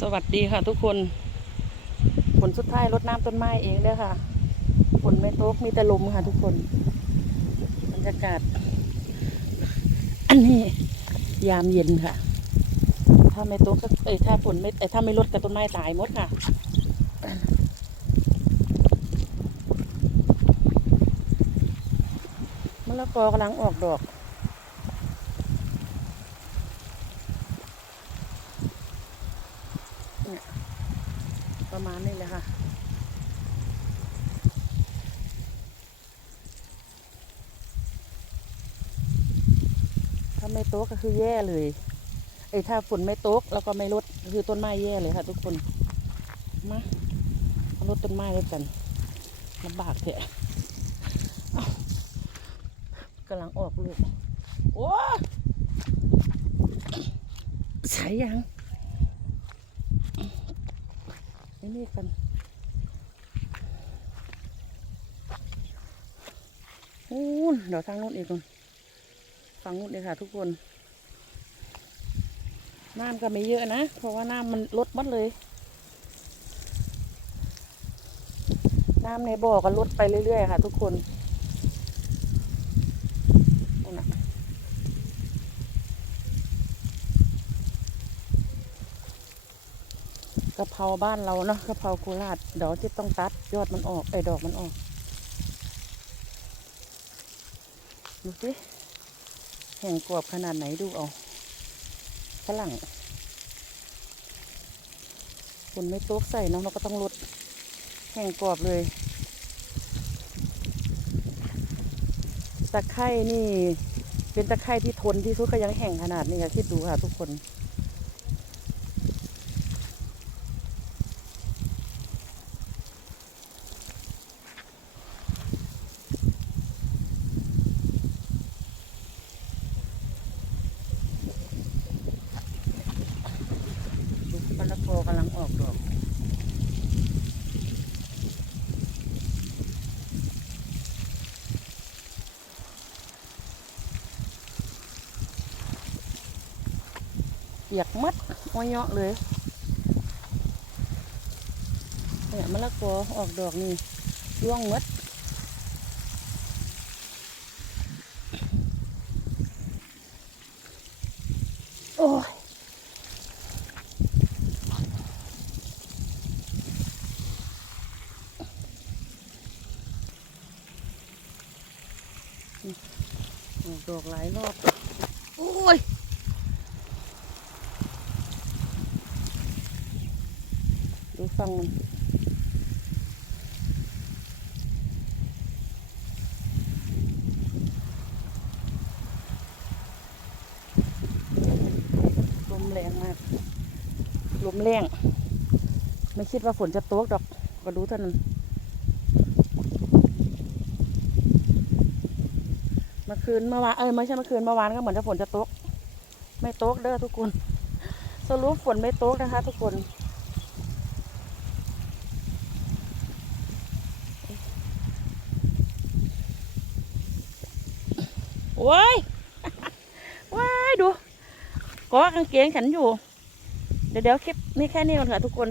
สวัสดีค่ะทุกคนผลสุดท้ายรดน้ำต้นไม้เองเด้อค่ะฝนไม่ตกมีแต่ลมค่ะทุกคนบรรยากาศ อันนี้ยามเย็นค่ะ ถ้าไม่ตกก็เอ้ยถ้าฝนไม่ถ้าไม่ลดกับต้นไม้ตายหมดค่ะมะละกอกำลังออกดอก เนี่ย ประมาณนี้เลยค่ะ ถ้าไม่โต๊ะก็คือแย่เลย ไอ้ถ้าฝนไม่โต๊ะแล้วก็ไม่ลดคือต้นไม้แย่เลยค่ะ ทุกคน มาลดต้นไม้ด้วยกันลำบากเถอะเอ้ากำลังออกลูก โอ้ใช่ยัง ที่นี่กันนู้นเดี๋ยวทางนู้นอีกคนฟังนู้นเลยค่ะ ทุกคน น้ำก็ไม่เยอะนะ เพราะว่าน้ำมันลดหมดเลย น้ำในบ่อก็ลดไปเรื่อยๆค่ะ ทุกคนน่ะ กะเพราบ้านเราเนาะกะเพราโคราชเดี๋ยวที่ต้องตัดยอดมันออกไอ้ดอกมันออกดูสิแห่งกรอบขนาดไหนดูเอาฝรั่งคนไม่ตกใส่เนาะเราก็ต้องลดแห่งกรอบเลยตะไคร่นี่ เป็นตะไคร่ที่ทนที่สุดก็ยังแห่งขนาดนี้ค่ะคิดดูค่ะทุกคน ลูกมะละกอกำลัง ออกดอกเปียกมัดอ้อยเยาะเลยเนี่ยมะละกอออกดอกนี่ร่วงมัดโอ้ย ออกดอกหลายรอบ โอ้ยดูฟังมันลมแรงมาก ลมแรง ไม่คิดว่าฝนจะตกดอก ก็รู้เท่านั้น เมื่อคืนเมื่อวานเอ้ยไม่ใช่เมื่อคืนเมื่อวานก็เหมือนจะฝนจะตก ไม่ตกเด้อทุกคน สรุปฝนไม่ตกนะคะ ทุกคนว้ายว้ายดูก็กางเกงฉันอยู่ เดี๋ยวเดี๋ยวคลิปนี้แค่นี้ก่อนค่ะทุกคน